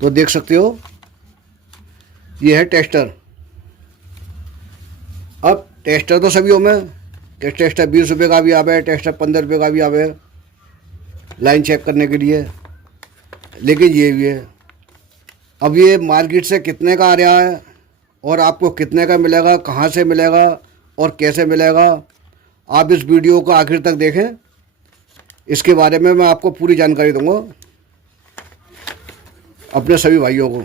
तो देख सकते हो ये है टेस्टर। अब टेस्टर तो सभी हो में कि टेस्टर 20 रुपये का भी आवे, टेस्टर 15 रुपये का भी आवे लाइन चेक करने के लिए, लेकिन ये भी है। अब ये मार्केट से कितने का आ रहा है और आपको कितने का मिलेगा, कहाँ से मिलेगा और कैसे मिलेगा, आप इस वीडियो को आखिर तक देखें। इसके बारे में मैं आपको पूरी जानकारी दूंगा अपने सभी भाइयों को,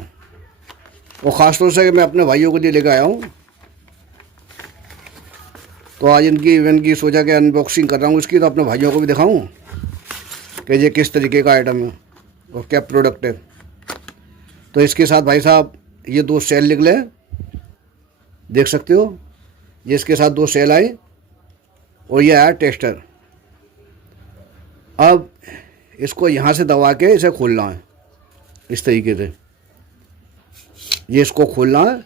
और ख़ास तौर से मैं अपने भाइयों को लिए लेकर आया हूँ। तो आज इनकी इवेंट की सोचा के अनबॉक्सिंग कर रहा हूँ इसकी, तो अपने भाइयों को भी दिखाऊँ कि ये किस तरीके का आइटम है और क्या प्रोडक्ट है। तो इसके साथ भाई साहब ये 2 सेल निकले, देख सकते हो। ये इसके साथ 2 सेल आए और ये आया टेस्टर। अब इसको यहाँ से दबा के इसे खोलना है इस तरीके से। ये इसको खोलना है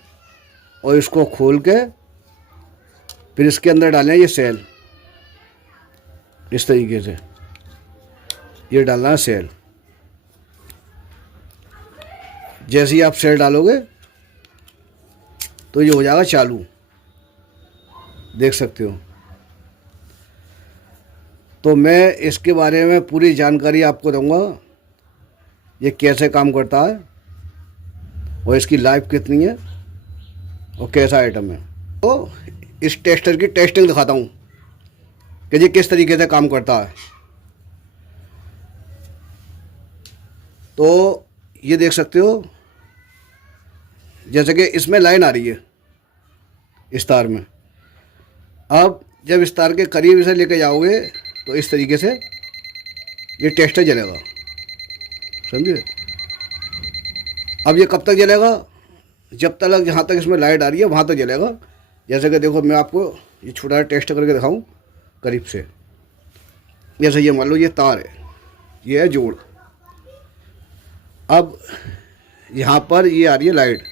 और इसको खोल के फिर इसके अंदर डालना है ये सेल इस तरीके से। ये डालना है सेल। जैसे ही आप सेल डालोगे तो ये हो जाएगा चालू, देख सकते हो। तो मैं इसके बारे में पूरी जानकारी आपको दूंगा, ये कैसे काम करता है और इसकी लाइफ कितनी है और कैसा आइटम है। तो इस टेस्टर की टेस्टिंग दिखाता हूँ कि ये किस तरीके से काम करता है। तो ये देख सकते हो जैसे कि इसमें लाइन आ रही है इस तार में। अब जब इस तार के करीब इसे लेके जाओगे तो इस तरीके से ये टेस्टर जलेगा, समझे। अब ये कब तक जलेगा, जब तक जहाँ तक इसमें लाइट आ रही है वहाँ तक जलेगा। जैसे कि देखो मैं आपको ये छोटा टेस्ट करके दिखाऊं करीब से। जैसे ये मान लो ये तार है, ये है जोड़। अब यहाँ पर ये आ रही है लाइट,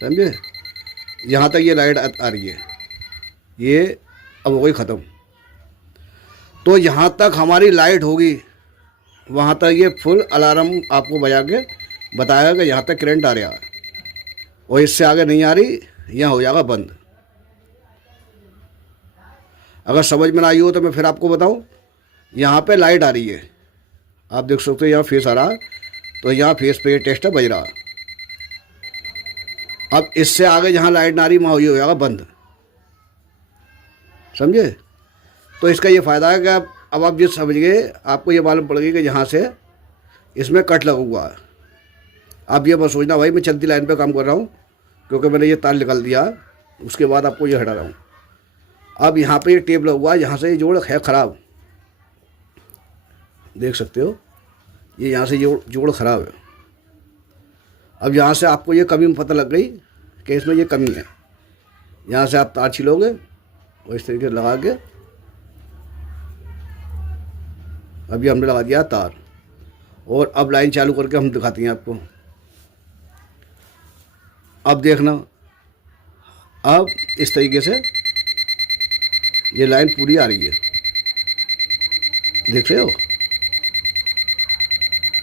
समझे। यहाँ तक ये लाइट आ रही है, ये अब हो गई ख़त्म। तो यहाँ तक हमारी लाइट होगी वहाँ तक ये फुल अलार्म आपको बजा के बताएगा कि यहाँ तक करंट आ रहा है, और इससे आगे नहीं आ रही, यहाँ हो जाएगा बंद। अगर समझ में ना आई हो तो मैं फिर आपको बताऊं। यहाँ पे लाइट आ रही है, आप देख सकते हो यहाँ फेस आ रहा है, तो यहाँ फेस पे ये टेस्टर बज रहा है। अब इससे आगे जहाँ लाइट ना आ रही वहाँ ये हो जाएगा बंद, समझे। तो इसका ये फ़ायदा है कि अब आप ये समझ गए, आपको ये मालूम पड़ गई कि यहाँ से इसमें कट लगा हुआ है। आप ये मत सोचना भाई मैं चलती लाइन पे काम कर रहा हूँ, क्योंकि मैंने ये तार निकाल दिया, उसके बाद आपको ये हटा रहा हूँ। अब यहाँ पे ये टेप लगा हुआ है, यहाँ से ये जोड़ है ख़राब, देख सकते हो। ये यहाँ से जोड़ ख़राब है। अब यहाँ से आपको ये कमी पता लग गई कि इसमें ये कमी है। यहाँ से आप तार छिलोगे और इस तरीके से लगा के, अभी हमने लगा दिया तार, और अब लाइन चालू करके हम दिखाते हैं आपको। अब देखना, अब इस तरीके से ये लाइन पूरी आ रही है, देख रहे हो,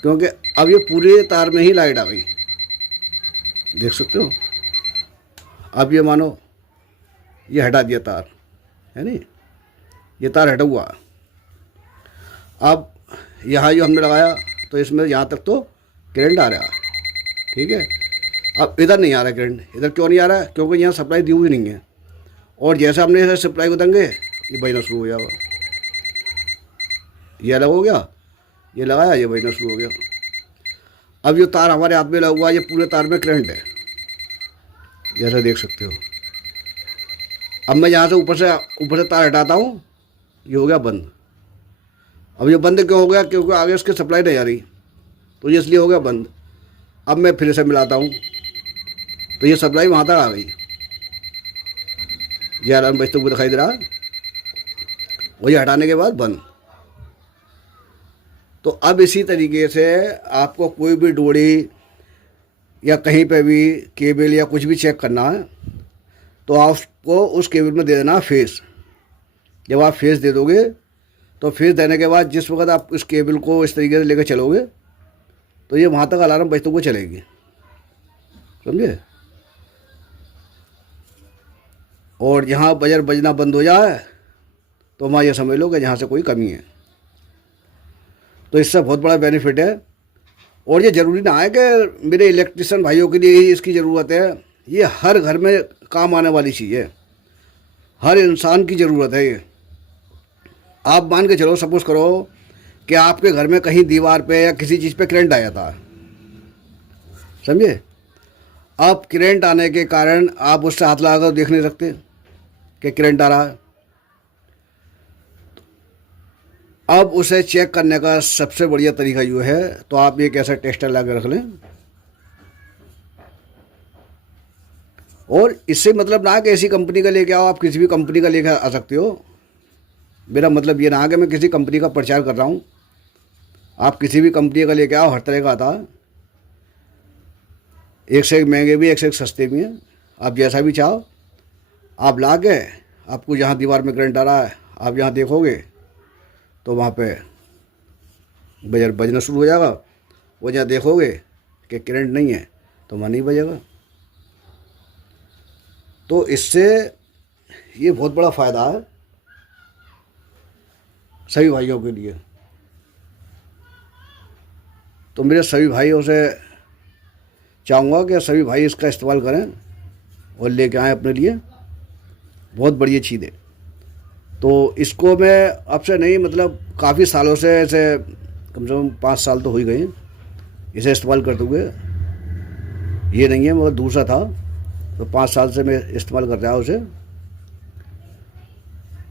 क्योंकि अब ये पूरे तार में ही लाइट आ गई, देख सकते हो। अब ये मानो ये हटा दिया तार, है नहीं, ये तार हटा हुआ। अब यहाँ जो हमने लगाया तो इसमें यहाँ तक तो करंट आ रहा है, ठीक है। अब इधर नहीं आ रहा करंट, इधर क्यों नहीं आ रहा है, क्योंकि यहाँ सप्लाई दी हुई नहीं है। और जैसे हमने इसे सप्लाई को देंगे ये बजना शुरू हो जाएगा। ये अलग हो गया, ये लगाया, ये बजना शुरू हो गया। अब जो तार हमारे हाथ में लगा हुआ है ये पूरे तार में करंट है, जैसा देख सकते हो। अब मैं यहाँ से ऊपर से तार हटाता हूँ, ये हो गया बंद। अब ये बंद क्यों हो गया, क्योंकि आगे इसकी सप्लाई नहीं आ रही, तो ये इसलिए हो गया बंद। अब मैं फिर से मिलाता हूँ तो ये सप्लाई वहाँ तक आ गई, ये अलार्म बजते हुए दिखाई दे रहा है, और ये हटाने के बाद बंद। तो अब इसी तरीके से आपको कोई भी डोरी या कहीं पे भी केबल या कुछ भी चेक करना है तो आपको उस केबल में दे देना फेस। जब आप फेस दे दोगे तो फेस देने के बाद जिस वक्त आप इस केबल को इस तरीके से लेकर चलोगे तो ये वहाँ तक अलार्म बजते हुए चलेगी, समझे। और जहाँ बजर बजना बंद हो जाए तो वहाँ ये समझ लो कि यहाँ से कोई कमी है। तो इससे बहुत बड़ा बेनिफिट है। और ये ज़रूरी ना है कि मेरे इलेक्ट्रिशियन भाइयों के लिए ही इसकी ज़रूरत है, ये हर घर में काम आने वाली चीज़ है, हर इंसान की ज़रूरत है ये। आप मान के चलो, सपोज करो कि आपके घर में कहीं दीवार पे या किसी चीज़ पे करंट आ जाता है, समझे। अब करंट आने के कारण आप उससे हाथ लगाकर देख नहीं सकते कि करंट आ रहा है। अब उसे चेक करने का सबसे बढ़िया तरीका ये है, तो आप एक ऐसा टेस्टर ला के रख लें। और इससे मतलब ना कि ऐसी कंपनी का लेके आओ, आप किसी भी कंपनी का लेकर आ सकते हो। मेरा मतलब ये ना कि मैं किसी कंपनी का प्रचार कर रहा हूँ। आप किसी भी कंपनी का लेके आओ, हर तरह का आता है, एक से एक महंगे भी, एक से एक सस्ते भी हैं। आप जैसा भी चाहो आप ला के, आपको जहाँ दीवार में करंट आ रहा है आप यहाँ देखोगे तो वहाँ पे बजर बजना शुरू हो जाएगा। वो जहाँ देखोगे कि करंट नहीं है तो वहाँ नहीं बजेगा। तो इससे ये बहुत बड़ा फ़ायदा है सभी भाइयों के लिए। तो मेरे सभी भाइयों से चाहूँगा कि सभी भाई इसका इस्तेमाल करें और लेके आएँ अपने लिए, बहुत बढ़िया चीज़ है। तो इसको मैं अब से नहीं, मतलब काफ़ी सालों से, ऐसे कम से कम 5 साल तो हो ही गए इसे इस्तेमाल करते हुए। ये नहीं है मगर दूसरा था, तो 5 साल से मैं इस्तेमाल कर रहा हूँ उसे।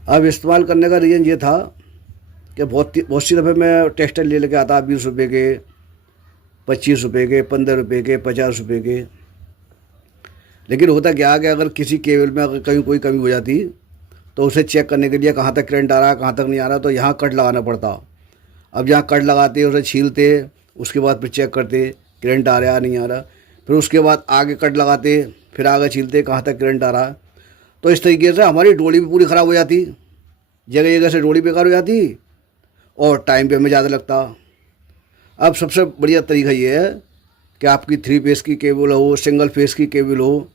अब इस्तेमाल करने का रीज़न ये था कि बहुत सी दफ़े मैं टेस्टर ले लेके आता 20 रुपये के, 25 रुपये के, 15 रुपये के, 50 रुपये के। लेकिन होता क्या कि अगर किसी केबल में अगर कहीं कोई कमी हो जाती तो उसे चेक करने के लिए कहाँ तक करंट आ रहा है, कहाँ तक नहीं आ रहा, तो यहाँ कट लगाना पड़ता। अब जहाँ कट लगाते उसे छीलते, उसके बाद फिर चेक करते करंट आ रहा है नहीं आ रहा, फिर उसके बाद आगे कट लगाते, फिर आगे छीलते कहाँ तक करंट आ रहा है। तो इस तरीके से हमारी डोली भी पूरी ख़राब हो जाती, जगह जगह से डोली बेकार हो जाती और टाइम पे हमें ज़्यादा लगता। अब सबसे बढ़िया तरीका ये है कि आपकी 3 फेस की केबल हो, सिंगल फेस की केबल हो,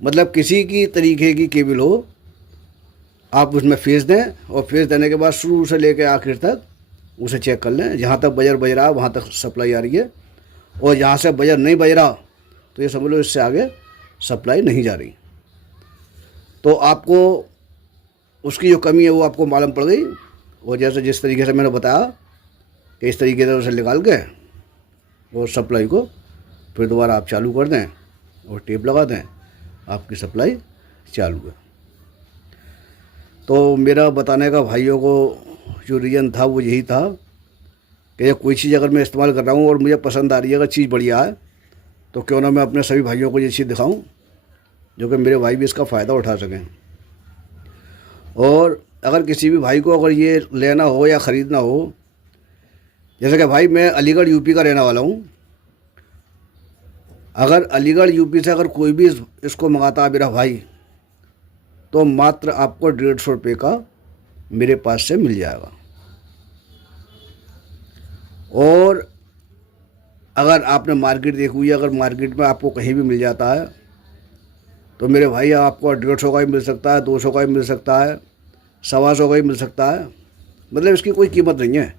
मतलब किसी की तरीके की केबल हो, आप उसमें फेस दें और फेस देने के बाद शुरू से लेकर आखिर तक उसे चेक कर लें। जहाँ तक बजर बज रहा है वहाँ तक सप्लाई आ रही है, और जहाँ से बजर नहीं बज रहा तो ये समझ लो इससे आगे सप्लाई नहीं जा रही। तो आपको उसकी जो कमी है वो आपको मालूम पड़ गई। और जैसे जिस तरीके से मैंने बताया कि इस तरीके से उसे निकाल के और सप्लाई को फिर दोबारा आप चालू कर दें और टेप लगा दें, आपकी सप्लाई चालू है। तो मेरा बताने का भाइयों को जो रीज़न था वो यही था कि कोई चीज़ अगर मैं इस्तेमाल कर रहा हूँ और मुझे पसंद आ रही है, अगर चीज़ बढ़िया है, तो क्यों ना मैं अपने सभी भाइयों को ये चीज़ दिखाऊं, जो कि मेरे भाई भी इसका फ़ायदा उठा सकें। और अगर किसी भी भाई को अगर ये लेना हो या ख़रीदना हो, जैसे कि भाई मैं अलीगढ़ यूपी का रहने वाला हूँ, अगर अलीगढ़ यूपी से अगर कोई भी इसको मंगाता है मेरा भाई, तो मात्र आपको 150 रुपये का मेरे पास से मिल जाएगा। और अगर आपने मार्केट देखी हुई है, अगर मार्केट में आपको कहीं भी मिल जाता है तो मेरे भाई आपको 150 का ही मिल सकता है, 200 का ही मिल सकता है, 125 का ही मिल सकता है। मतलब इसकी कोई कीमत नहीं है।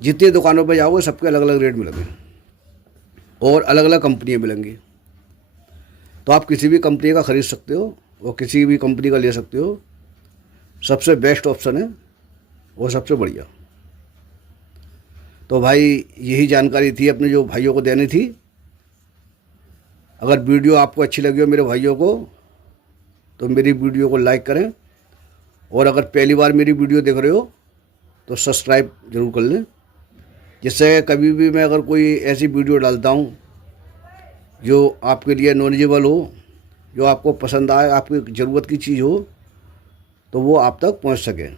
जितनी दुकानों पर जाओगे सबके अलग अलग रेट मिलेंगे और अलग अलग कंपनियाँ मिलेंगी। तो आप किसी भी कंपनी का ख़रीद सकते हो और किसी भी कंपनी का ले सकते हो। सबसे बेस्ट ऑप्शन है और सबसे बढ़िया। तो भाई यही जानकारी थी अपने जो भाइयों को देनी थी। अगर वीडियो आपको अच्छी लगी हो मेरे भाइयों को, तो मेरी वीडियो को लाइक करें, और अगर पहली बार मेरी वीडियो देख रहे हो तो सब्सक्राइब ज़रूर कर लें, जिससे कभी भी मैं अगर कोई ऐसी वीडियो डालता हूँ जो आपके लिए नॉलेजेबल हो, जो आपको पसंद आए, आपकी ज़रूरत की चीज़ हो, तो वो आप तक पहुँच सके।